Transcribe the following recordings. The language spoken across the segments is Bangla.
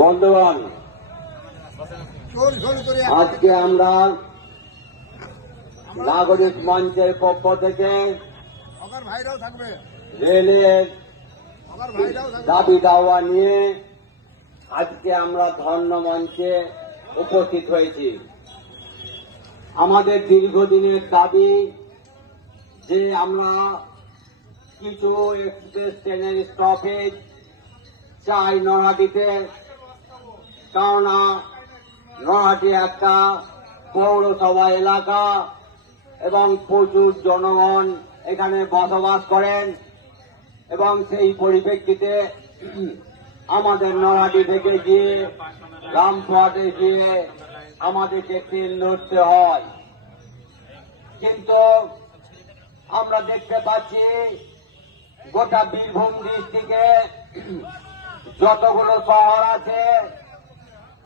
বন্ধুগণ, আজকে আমরা নাগরিক মঞ্চের পক্ষ থেকে রেলের দাবি দাওয়া নিয়ে আজকে আমরা ধর্ম মঞ্চে উপস্থিত হয়েছি। আমাদের দীর্ঘদিনের দাবি যে আমরা কিছু এক্সপ্রেস ট্রেনের স্টপেজ চাই নরহাটিতে, কেননা নরহাটি একটা পৌরসভা এলাকা এবং প্রচুর জনগণ এখানে বসবাস করেন এবং সেই পরিপ্রেক্ষিতে আমাদের নরহাটি থেকে গিয়ে রামপুরহাটে গিয়ে আমাদেরকে ট্রেন ধরতে হয়। কিন্তু আমরা দেখতে পাচ্ছি গোটা বীরভূম ডিস্ট্রিক্টে যতগুলো শহর আছে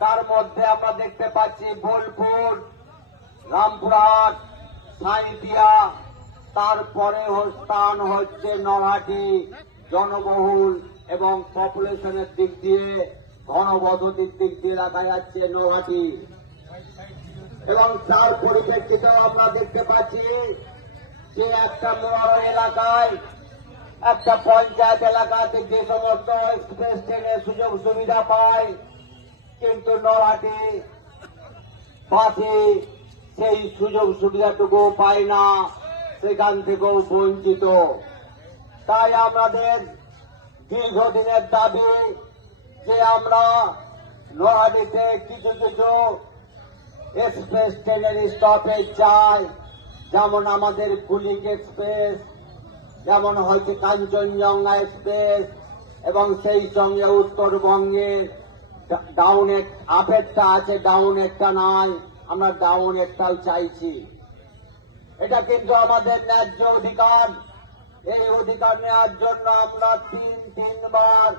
তার মধ্যে আমরা দেখতে পাচ্ছি বোলপুর, রামপুরহাট, সাঁইথিয়া, তারপরে স্থান হচ্ছে নরহাটি। জনবহুল এবং পপুলেশনের দিক দিয়ে, ঘনবসতির দিক দিয়ে দেখা যাচ্ছে নরহাটি। এবং তার পরিপ্রেক্ষিতেও আমরা দেখতে পাচ্ছি যে একটা বড় এলাকায়, একটা পঞ্চায়েত এলাকাতে যে সমস্ত এক্সপ্রেস ট্রেনের সুযোগ সুবিধা পায়, কিন্তু নরহাটি বাসে সেই সুযোগ সুবিধাটুকু পায় না, সেখান থেকেও বঞ্চিত। তাই আমাদের দীর্ঘদিনের দাবি যে আমরা নরহাটিতে কিছু কিছু এক্সপ্রেস ট্রেনের স্টপেজ চাই, যেমন আমাদের কুলিক এক্সপ্রেস, যেমন হচ্ছে কাঞ্চনজঙ্ঘা এক্সপ্রেস, এবং সেই সঙ্গে উত্তরবঙ্গের ডাউনের আপেরটা আছে, ডাউনেরটা নাই, আমরা ডাউনেরটাও চাইছি। এটা কিন্তু আমাদের ন্যায্য অধিকার। এই অধিকার নেওয়ার জন্য আমরা তিনবার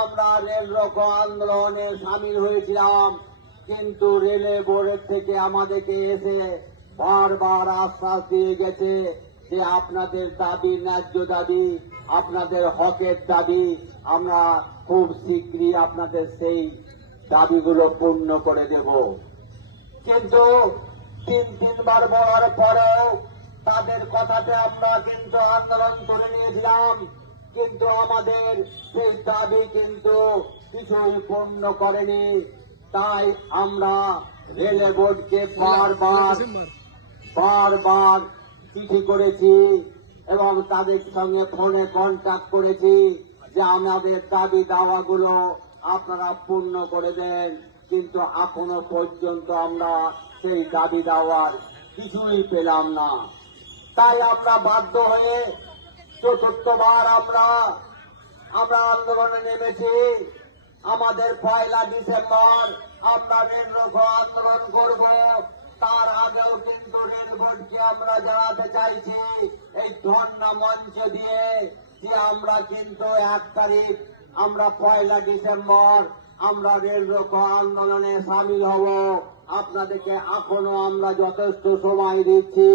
আমরা রেল রোকো আন্দোলনে সামিল হয়েছিলাম, কিন্তু রেলে বোর্ডের থেকে আমাদেরকে এসে বারবার আশ্বাস দিয়ে গেছে যে আপনাদের দাবি ন্যায্য দাবি, আপনাদের হকের দাবি, আমরা খুব শীঘ্রই আপনাদের সেই দাবিগুলো পূর্ণ করে দেব। কিন্তু তিনবার বলার পরেও তাদের কথাতে আমরা কিন্তু আন্দোলন করে নিয়েছিলাম, কিন্তু আমাদের সেই দাবি কিন্তু কিছুই পূর্ণ করেনি। তাই আমরা রেলে বোর্ডকে বারবার চিঠি করেছি এবং তাদের সঙ্গে ফোনে কন্ট্যাক্ট করেছি যে আমাদের দাবি দাওয়াগুলো আপনারা পূর্ণ করে দেন, কিন্তু এখনো পর্যন্ত আমরা সেই দাবি দাওয়ার কিছুই পেলাম না। তাই আমরা বাধ্য হয়ে চতুর্থবার আমরা আন্দোলনে নেমেছি। আমাদের 1 ডিসেম্বর আমরা রেল রোকো আন্দোলন করব। তার আগেও কিন্তু রেল বোর্ডকে আমরা জানাতে চাইছি এই ধর্ণা মঞ্চ দিয়ে যে আমরা কিন্তু 1 তারিখ, আমরা 1 ডিসেম্বর আমরা রেল রোকো আন্দোলনে সামিল হব। আপনাদেরকে এখনো আমরা যথেষ্ট সময় দিচ্ছি।